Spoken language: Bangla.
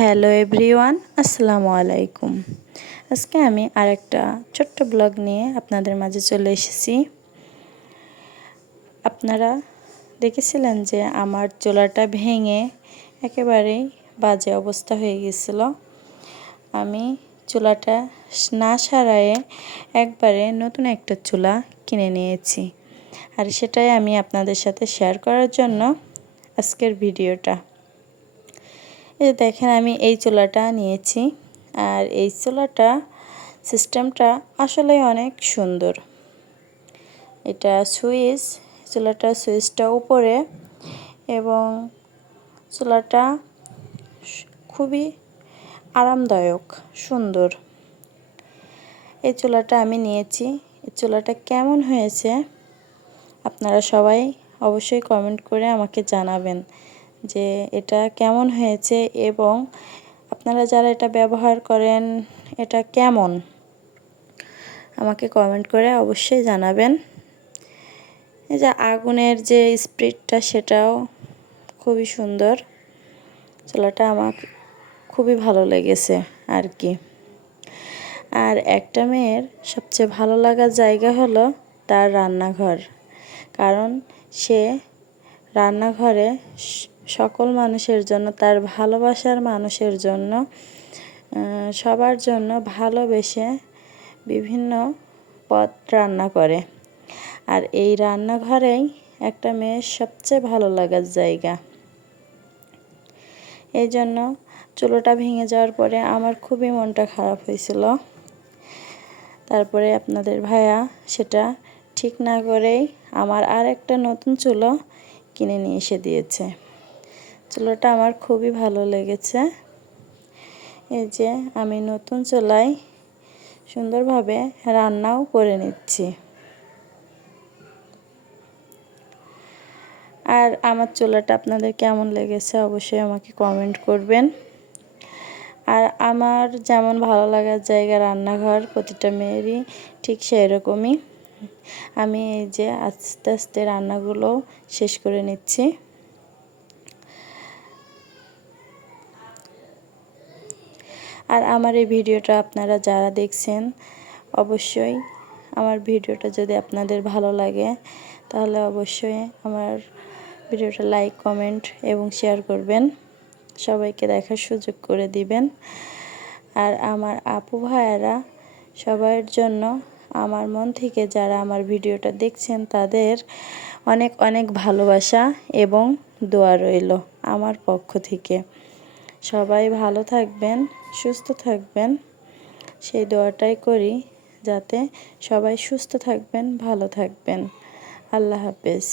হ্যালো এভরিওয়ান, আসসালামু আলাইকুম। আজকে আমি আরেকটা ছোট্ট ব্লগ নিয়ে আপনাদের মাঝে চলে এসেছি। আপনারা দেখেছিলেন যে আমার চুলাটা ভেঙে একেবারেই বাজে অবস্থা হয়ে গেছিল। আমি চুলাটা না সারায়ে একবারে নতুন একটা চুলা কিনে নিয়েছি, আর সেটাই আমি আপনাদের সাথে শেয়ার করার জন্য আজকের ভিডিওটা। এই দেখেন, আমি এই চুলাটা নিয়েছি, আর এই চুলাটা সিস্টেমটা আসলে অনেক সুন্দর। এটা চুলাটার সুইচটা উপরে, এবং চুলাটা খুবই আরামদায়ক, সুন্দর। এই চুলাটা আমি নিয়েছি। এই চুলাটা কেমন হয়েছে আপনারা সবাই অবশ্যই কমেন্ট করে আমাকে জানাবেন যে এটা কেমন হয়েছে, এবং আপনারা যারা এটা ব্যবহার করেন এটা কেমন আমাকে কমেন্ট করে অবশ্যই জানাবেন। এই যে আগুনের যে স্পিডটা, সেটাও খুবই সুন্দর। চুলাটা আমার খুবই ভালো লেগেছে আর কি। আর একটা মেয়ের সবচেয়ে ভালো লাগার জায়গা হলো তার রান্নাঘর, কারণ সে রান্নাঘরে সকল মানুষের জন্য, তার ভালোবাসার মানুষের জন্য, সবার জন্য ভালোবেসে বিভিন্ন পদ রান্না করে। আর এই রান্নাঘরেই একটা মেয়ের সবচেয়ে ভালো লাগার জায়গা। এই জন্য চুলোটা ভেঙে যাওয়ার পরে আমার খুবই মনটা খারাপ হয়েছিল। তারপরে আপনাদের ভাইয়া সেটা ঠিক না করেই আমার আর একটা নতুন চুলো কিনে নিয়ে এসে দিয়েছে। চুলোটা আমার খুবই ভালো লেগেছে। এই যে আমি নতুন চুলায় সুন্দরভাবে রান্নাও করে নিচ্ছি। আর আমার চুলাটা আপনাদের কেমন লেগেছে অবশ্যই আমাকে কমেন্ট করবেন। আর আমার যেমন ভালো লাগার জায়গা রান্নাঘর, প্রতিটা মেয়েরই ঠিক সেই রকমই। আমি এই যে আস্তে আস্তে রান্নাগুলো শেষ করে নিচ্ছি। আর আমার এই ভিডিওটা আপনারা যারা দেখছেন, অবশ্যই আমার ভিডিওটা যদি আপনাদের ভালো লাগে তাহলে অবশ্যই আমার ভিডিওটা লাইক, কমেন্ট এবং শেয়ার করবেন, সবাইকে দেখার সুযোগ করে দিবেন। আর আমার আপু ভাইয়ারা সবার জন্য আমার মন থেকে যারা আমার ভিডিওটা দেখছেন তাদের অনেক অনেক ভালোবাসা এবং দোয়া রইল আমার পক্ষ থেকে। সবাই ভালো থাকবেন, সুস্থ থাকবেন, সেই দোয়াটাই করি যাতে সবাই সুস্থ থাকবেন, ভালো থাকবেন। আল্লাহ হাফেজ।